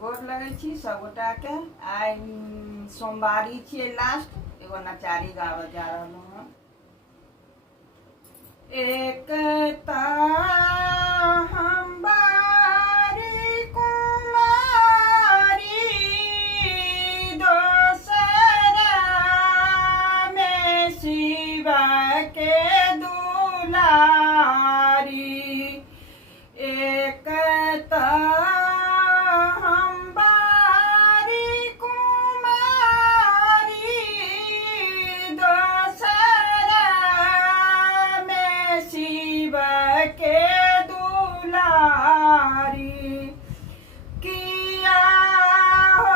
गोर लगै छी सबगोटाके। आइ सोमवारी छियै लास्ट, एगो नचारी गाबऽ जा रहलहुँ हँ। एक हम बारी कुमारी, दोसरा में शिव के दुलारी। एक हम बारी कुमारी, दोसरा में शिव के दुलारी। किया हो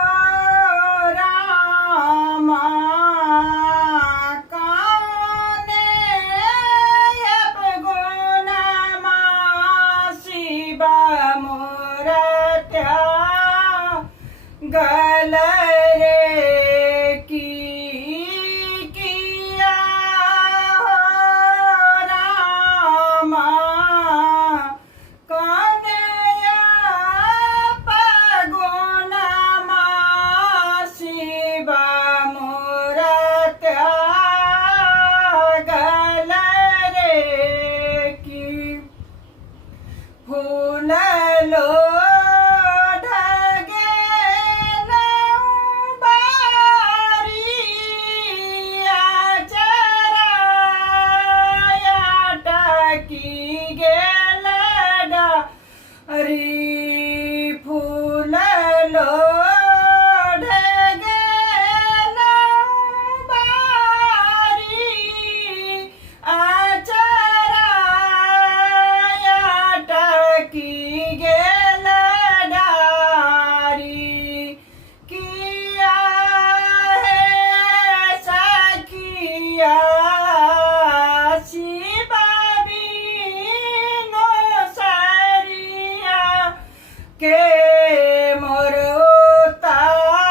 रामा काने अपगुणमा, शिव मोर त्यागल रे। किया हो रामा काने अपगुणमा, शिव मोर त्यागल रे। कि फूल लोढ़ गेलहुँ बारी, अचरा अटकी गेल डारी। फूल लोढ़ गेलहुँ बारी, अचरा अटकी गेल डारी। किया हे सखिया शिव बिनु सरिया के मोर उतारत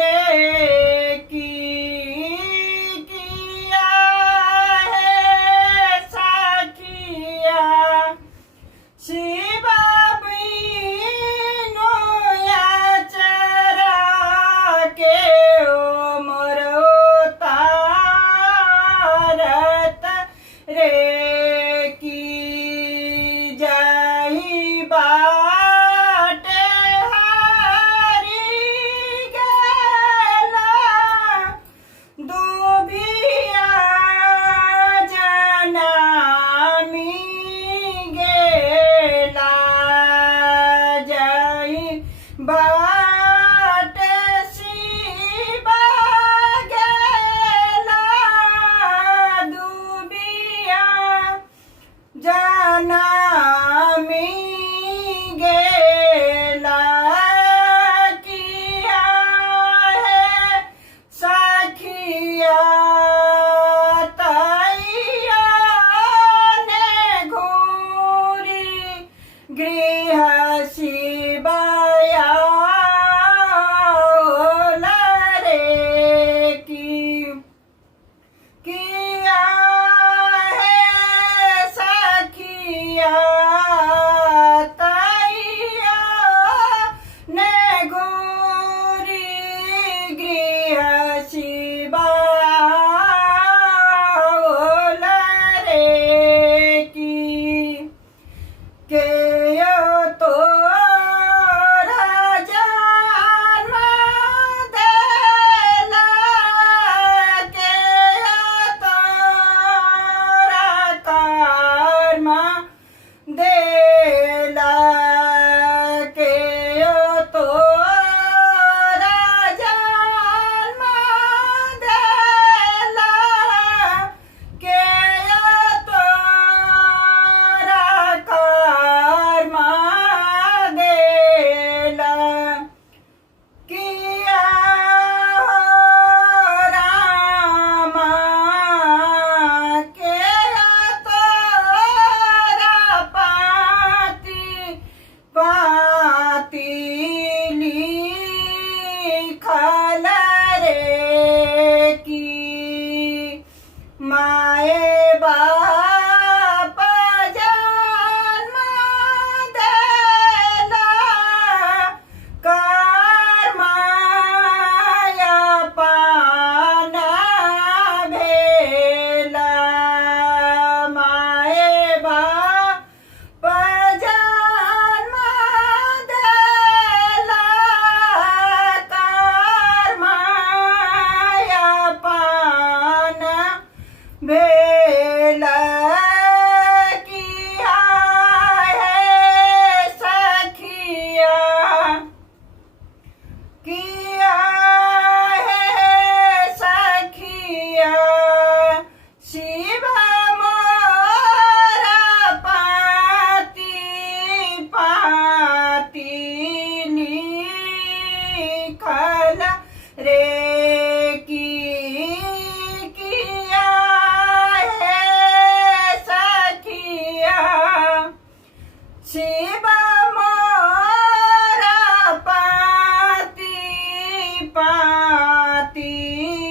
रे। किया हे सखिया शिव बिनु अचरा के ओ मोर उतारत रे। कि जाहि बाटे हारी गेला, दुबिया जनामी गेला। जाहि बाटे शिव गेला, दुबिया जनामी गेला। किया हे सखिया तैया ने घूरी, गृह शिव आयल रे। किया हे सखिया पाती